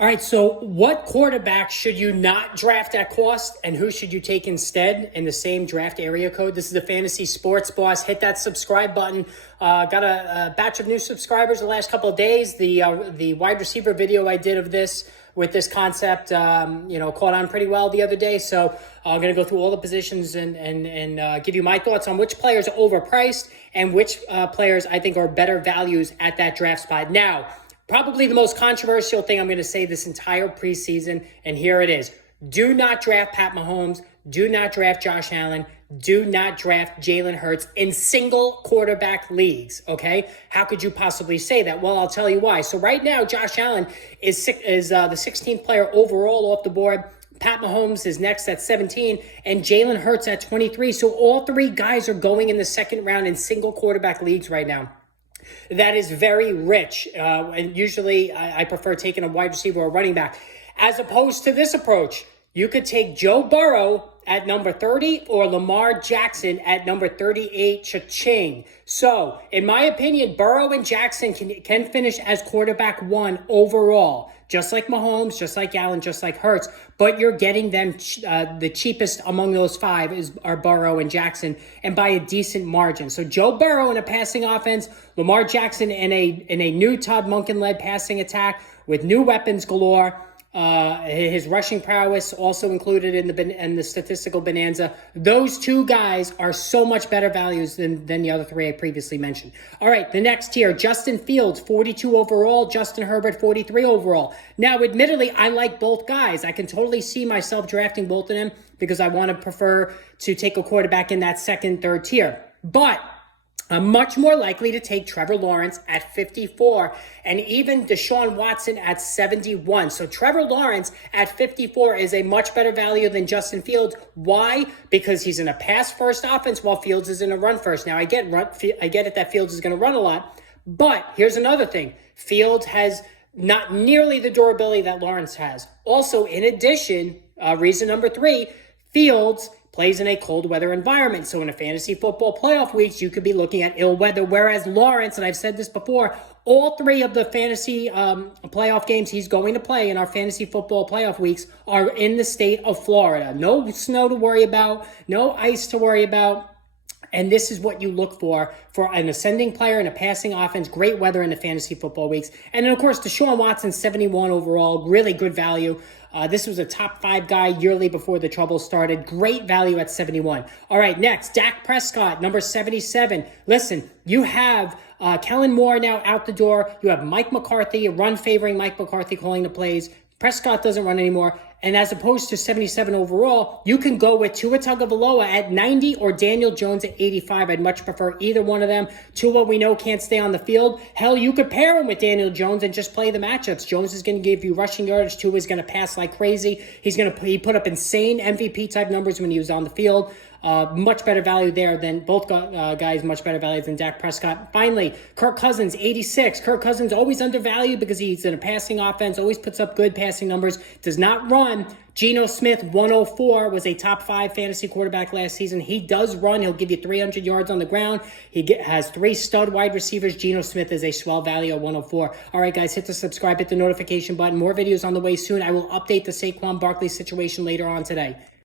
All right, so what quarterback should you not draft at cost and who should you take instead in the same draft area code? This is the Fantasy Sports Boss. Hit that subscribe button. Got a batch of new subscribers the last couple of days. The wide receiver video I did of this with this concept, caught on pretty well the other day. So I'm going to go through all the positions and give you my thoughts on which players are overpriced and which players I think are better values at that draft spot. Now, probably the most controversial thing I'm going to say this entire preseason, and here it is. Do not draft Pat Mahomes. Do not draft Josh Allen. Do not draft Jalen Hurts in single quarterback leagues, okay? How could you possibly say that? Well, I'll tell you why. So right now, Josh Allen is the 16th player overall off the board. Pat Mahomes is next at 17, and Jalen Hurts at 23. So all three guys are going in the second round in single quarterback leagues right now. That is very rich. And usually I prefer taking a wide receiver or running back. As opposed to this approach, you could take Joe Burrow at number 30 or Lamar Jackson at number 38, cha-ching. So, in my opinion, Burrow and Jackson can finish as quarterback one overall. Just like Mahomes, just like Allen, just like Hurts. But you're getting them, the cheapest among those five are Burrow and Jackson, and by a decent margin. So Joe Burrow in a passing offense, Lamar Jackson in a new Todd Monken-led passing attack with new weapons galore. His rushing prowess also included in the statistical bonanza. Those two guys are so much better values than the other three I previously mentioned. All right, the next tier, Justin Fields, 42 overall, Justin Herbert, 43 overall. Now, admittedly, I like both guys. I can totally see myself drafting both of them because I want to prefer to take a quarterback in that second, third tier. But I'm much more likely to take Trevor Lawrence at 54 and even Deshaun Watson at 71. So Trevor Lawrence at 54 is a much better value than Justin Fields. Why? Because he's in a pass-first offense while Fields is in a run-first. Now, I get it that Fields is going to run a lot, but here's another thing. Fields has not nearly the durability that Lawrence has. Also, in addition, reason number 3, Fields plays in a cold weather environment. So in a fantasy football playoff weeks, you could be looking at ill weather. Whereas Lawrence, and I've said this before, all three of the fantasy playoff games he's going to play in our fantasy football playoff weeks are in the state of Florida. No snow to worry about, no ice to worry about. And this is what you look for an ascending player in a passing offense, great weather in the fantasy football weeks. And then, of course, Deshaun Watson, 71 overall, really good value. This was a top 5 guy yearly before the trouble started. Great value at 71. All right, next, Dak Prescott, number 77. Listen, you have Kellen Moore now out the door. You have Mike McCarthy, a run favoring Mike McCarthy calling the plays. Prescott doesn't run anymore. And as opposed to 77 overall, you can go with Tua Tagovailoa at 90 or Daniel Jones at 85. I'd much prefer either one of them. Tua, we know, can't stay on the field. Hell, you could pair him with Daniel Jones and just play the matchups. Jones is going to give you rushing yardage. Tua is going to pass like crazy. He put up insane MVP-type numbers when he was on the field. Much better value there than both guys, much better value than Dak Prescott. Finally, Kirk Cousins, 86. Kirk Cousins always undervalued because he's in a passing offense, always puts up good passing numbers, does not run. Geno Smith, 104, was a top 5 fantasy quarterback last season. He does run. He'll give you 300 yards on the ground. Has 3 stud wide receivers. Geno Smith is a swell value at 104. All right, guys, hit the subscribe, hit the notification button. More videos on the way soon. I will update the Saquon Barkley situation later on today.